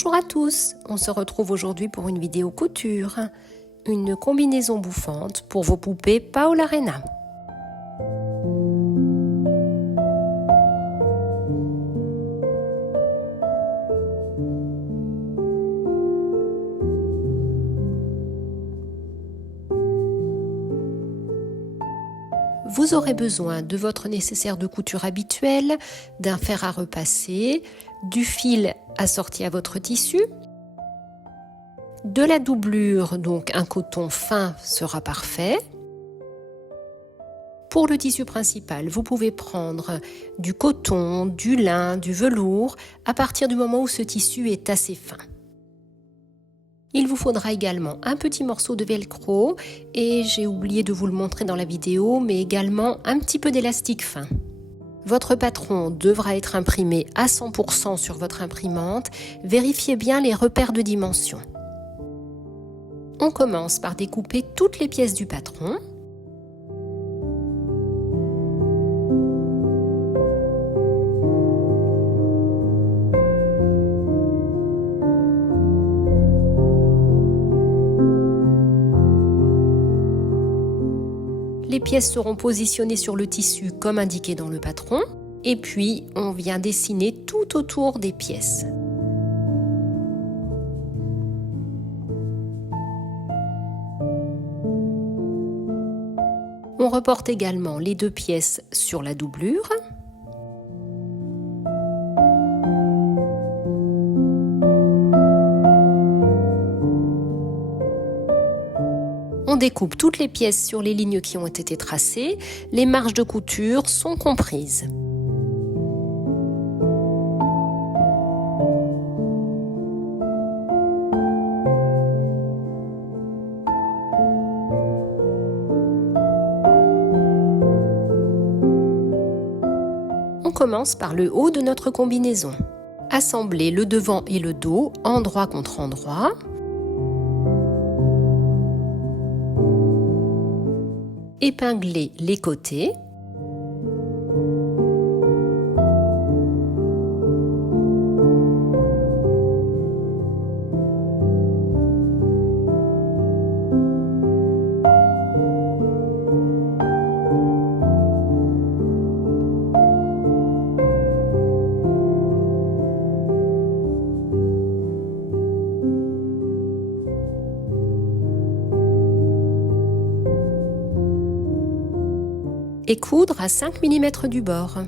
Bonjour à tous, on se retrouve aujourd'hui pour une vidéo couture, une combinaison bouffante pour vos poupées Paola Reina. Vous aurez besoin de votre nécessaire de couture habituel, d'un fer à repasser, du fil assorti à votre tissu, de la doublure, donc un coton fin sera parfait. Pour le tissu principal, vous pouvez prendre du coton, du lin, du velours, à partir du moment où ce tissu est assez fin. Il vous faudra également un petit morceau de velcro et j'ai oublié de vous le montrer dans la vidéo, mais également un petit peu d'élastique fin. Votre patron devra être imprimé à 100% sur votre imprimante. Vérifiez bien les repères de dimension. On commence par découper toutes les pièces du patron. Les pièces seront positionnées sur le tissu comme indiqué dans le patron et puis on vient dessiner tout autour des pièces. On reporte également les deux pièces sur la doublure. On découpe toutes les pièces sur les lignes qui ont été tracées. Les marges de couture sont comprises. On commence par le haut de notre combinaison. Assemblez le devant et le dos, endroit contre endroit. Épinglez les côtés. Et coudre à 5 mm du bord.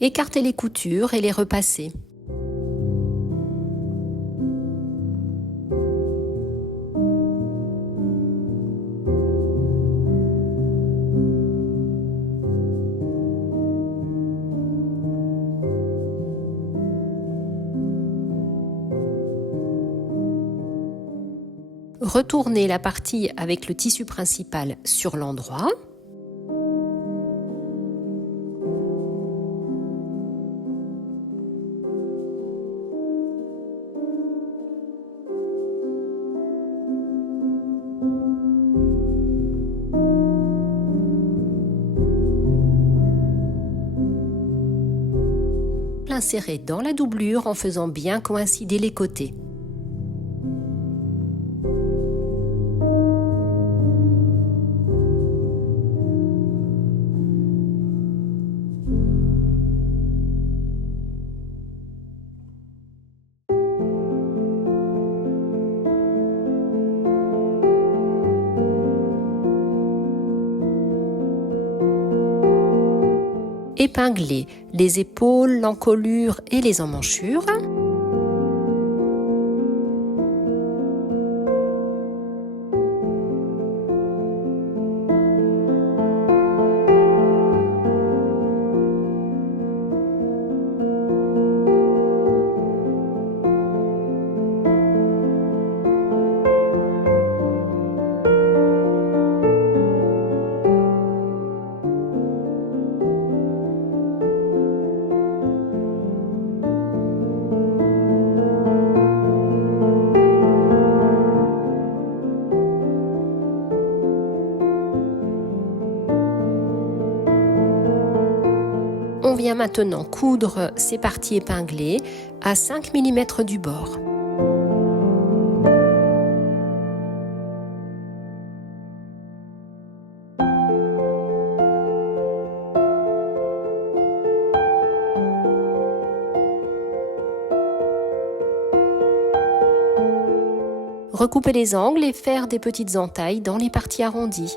Écartez les coutures et les repassez. Retournez la partie avec le tissu principal sur l'endroit. L'insérez dans la doublure en faisant bien coïncider les côtés. Épinglez les épaules, l'encolure et les emmanchures. vient maintenant coudre ces parties épinglées à 5 mm du bord. Recouper les angles et faire des petites entailles dans les parties arrondies.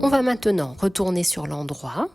On va maintenant retourner sur l'endroit.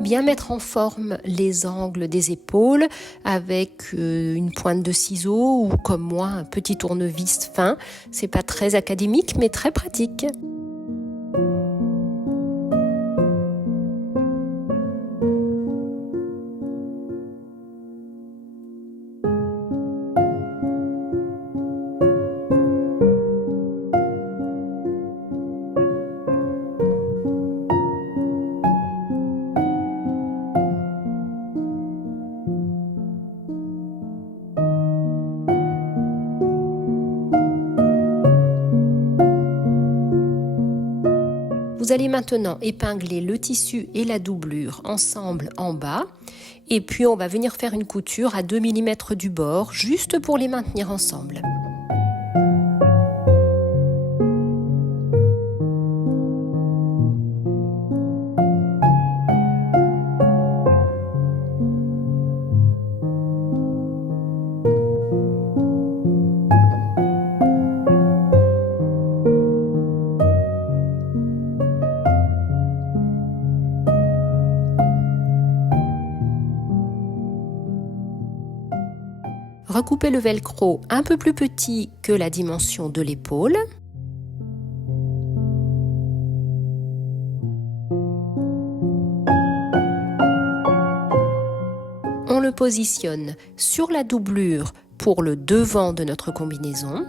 Bien mettre en forme les angles des épaules avec une pointe de ciseaux ou comme moi un petit tournevis fin. C'est pas très académique mais très pratique. Vous allez maintenant épingler le tissu et la doublure ensemble en bas et puis on va venir faire une couture à 2 mm du bord juste pour les maintenir ensemble. Recoupez le velcro un peu plus petit que la dimension de l'épaule. On le positionne sur la doublure pour le devant de notre combinaison.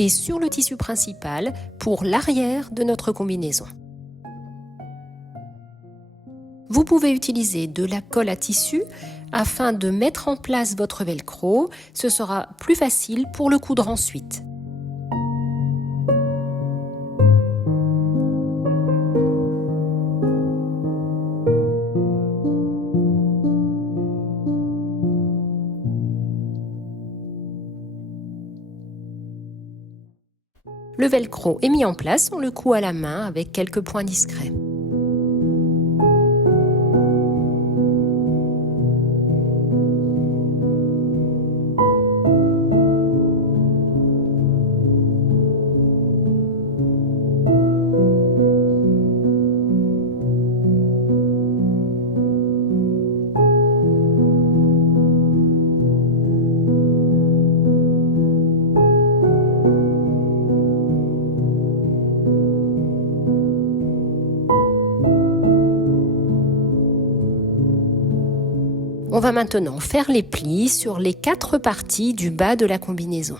Et sur le tissu principal pour l'arrière de notre combinaison. Vous pouvez utiliser de la colle à tissu afin de mettre en place votre velcro. Ce sera plus facile pour le coudre ensuite. Le velcro est mis en place, on le coud à la main avec quelques points discrets. On va maintenant faire les plis sur les 4 parties du bas de la combinaison.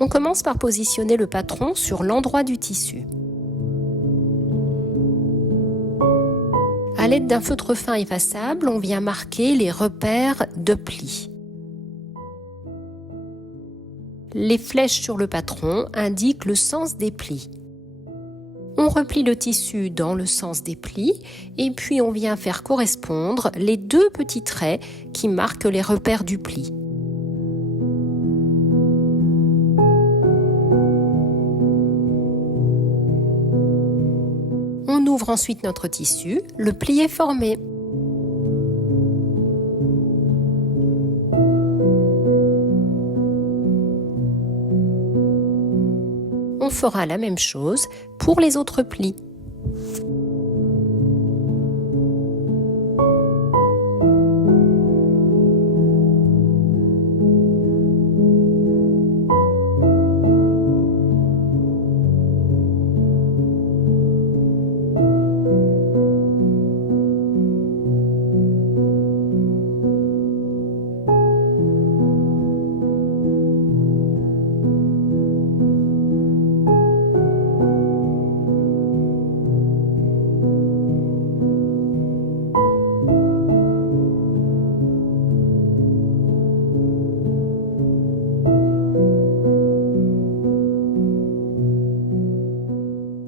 On commence par positionner le patron sur l'endroit du tissu. À l'aide d'un feutre fin effaçable, on vient marquer les repères de plis. Les flèches sur le patron indiquent le sens des plis. On replie le tissu dans le sens des plis et puis on vient faire correspondre les 2 petits traits qui marquent les repères du pli. On ouvre ensuite notre tissu, le pli est formé. On fera la même chose pour les autres plis.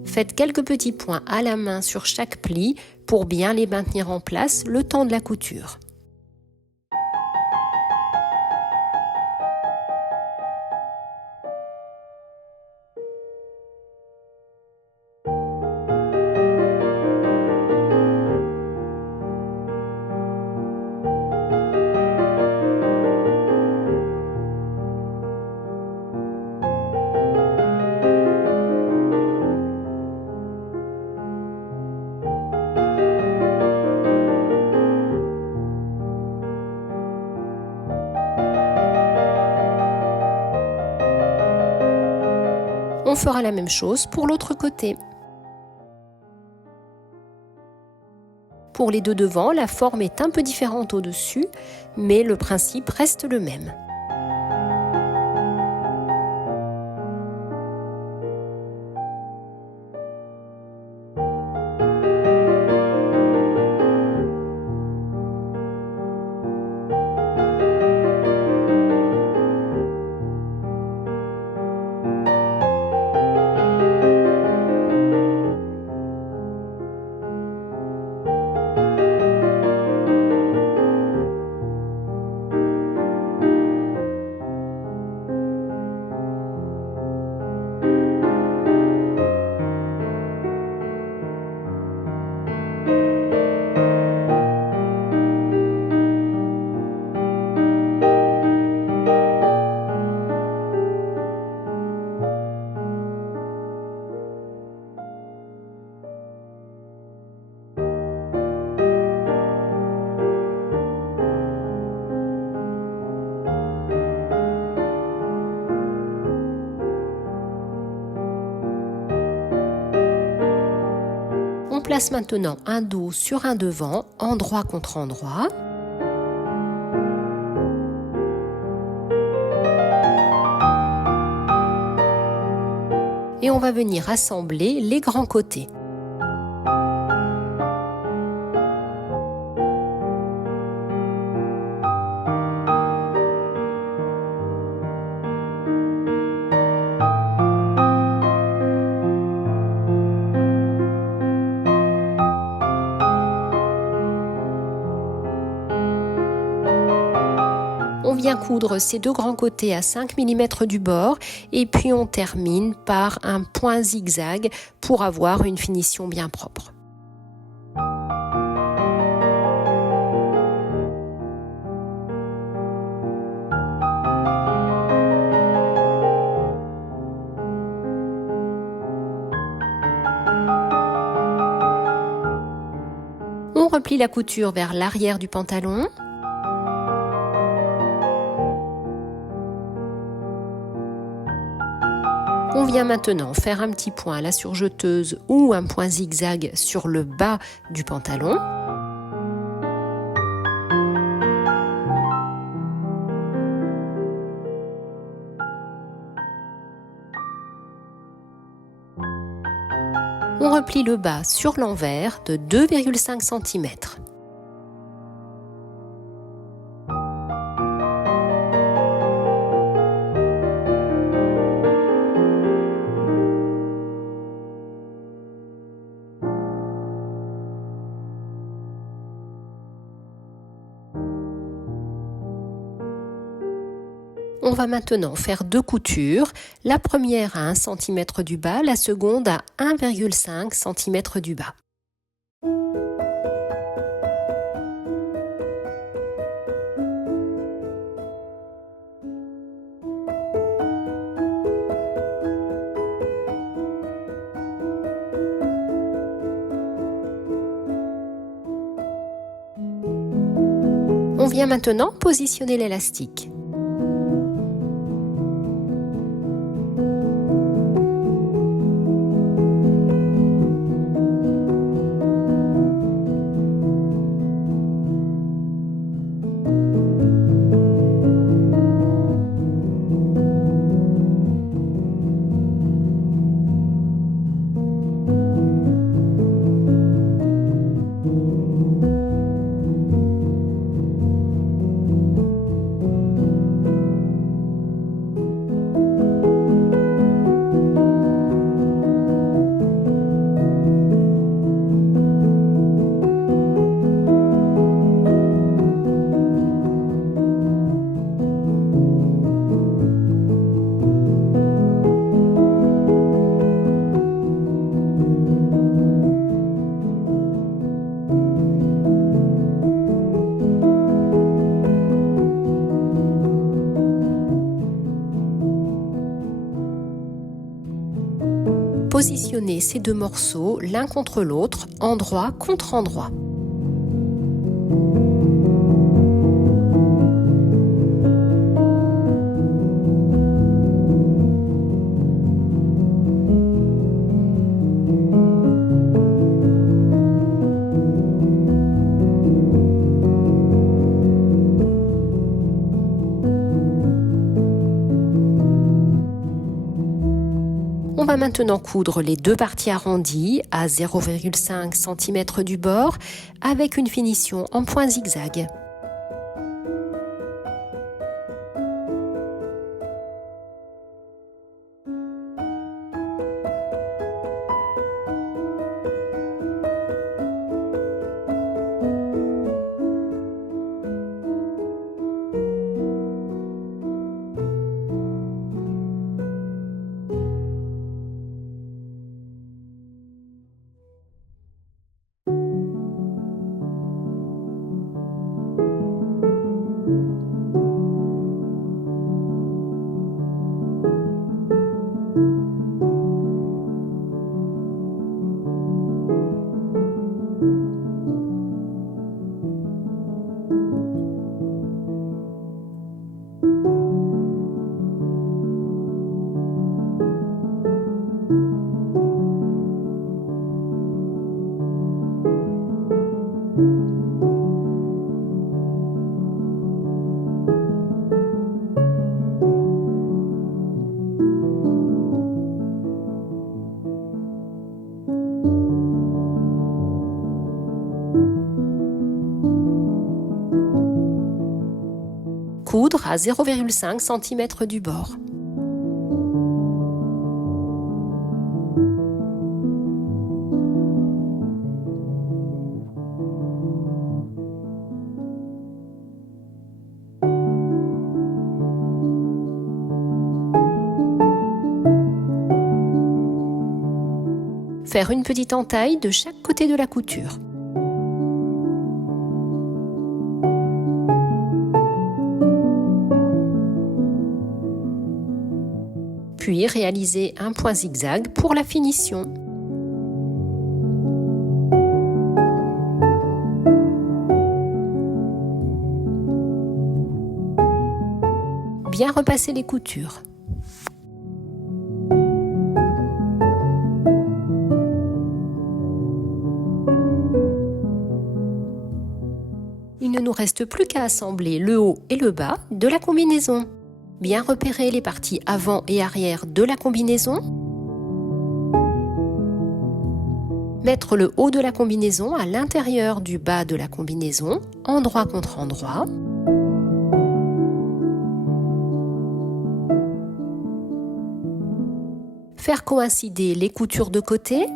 Faites quelques petits points à la main sur chaque pli pour bien les maintenir en place le temps de la couture. On fera la même chose pour l'autre côté. Pour les 2 devants, la forme est un peu différente au-dessus, mais le principe reste le même. On place maintenant un dos sur un devant, endroit contre endroit. Et on va venir assembler les grands côtés. On vient coudre ces 2 grands côtés à 5 mm du bord et puis on termine par un point zigzag pour avoir une finition bien propre. On replie la couture vers l'arrière du pantalon. On vient maintenant faire un petit point à la surjeteuse ou un point zigzag sur le bas du pantalon. On replie le bas sur l'envers de 2,5 cm. On va maintenant faire 2 coutures, la première à 1 cm du bas, la seconde à 1,5 cm du bas. On vient maintenant positionner l'élastique. Positionnez ces 2 morceaux l'un contre l'autre, endroit contre endroit. On va maintenant coudre les 2 parties arrondies à 0,5 cm du bord avec une finition en point zigzag. Coudre à 0,5 cm du bord. Faire une petite entaille de chaque côté de la couture. Puis réaliser un point zigzag pour la finition. Bien repasser les coutures. Il ne nous reste plus qu'à assembler le haut et le bas de la combinaison. Bien repérer les parties avant et arrière de la combinaison. Mettre le haut de la combinaison à l'intérieur du bas de la combinaison, endroit contre endroit. Faire coïncider les coutures de côté.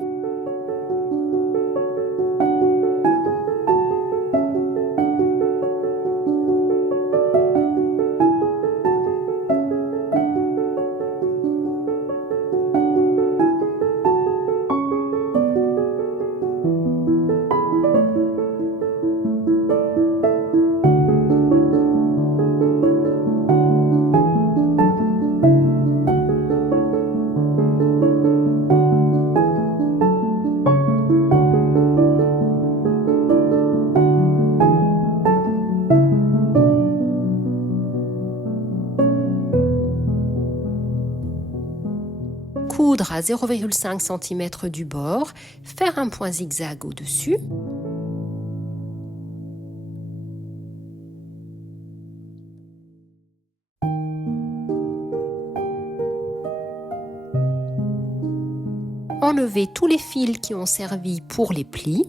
Coudre à 0,5 cm du bord, faire un point zigzag au-dessus. Enlever tous les fils qui ont servi pour les plis.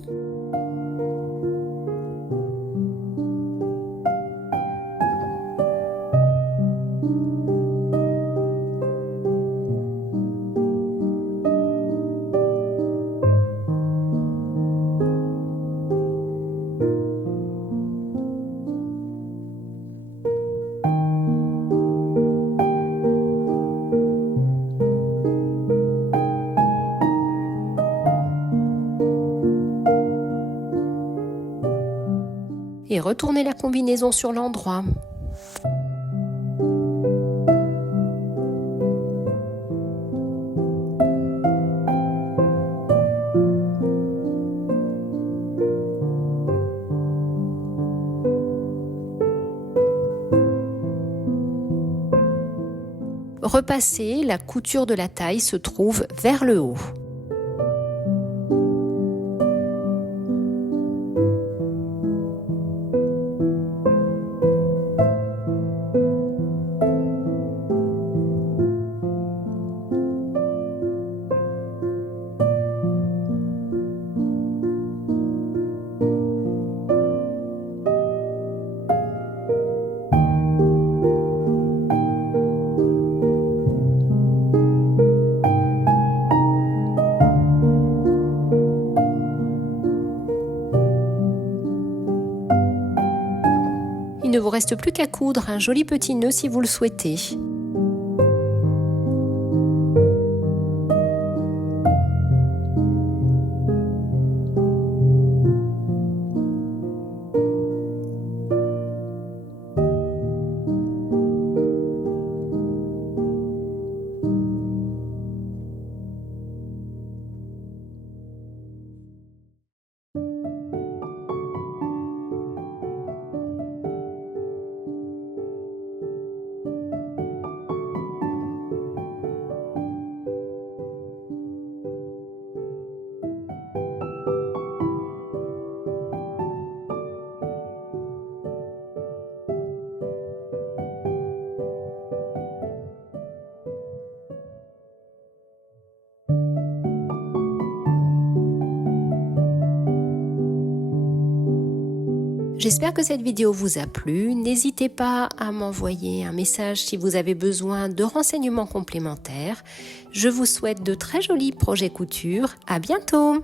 Et retourner la combinaison sur l'endroit. Repasser, la couture de la taille se trouve vers le haut. Il ne vous reste plus qu'à coudre un joli petit nœud si vous le souhaitez. J'espère que cette vidéo vous a plu. N'hésitez pas à m'envoyer un message si vous avez besoin de renseignements complémentaires. Je vous souhaite de très jolis projets couture. À bientôt!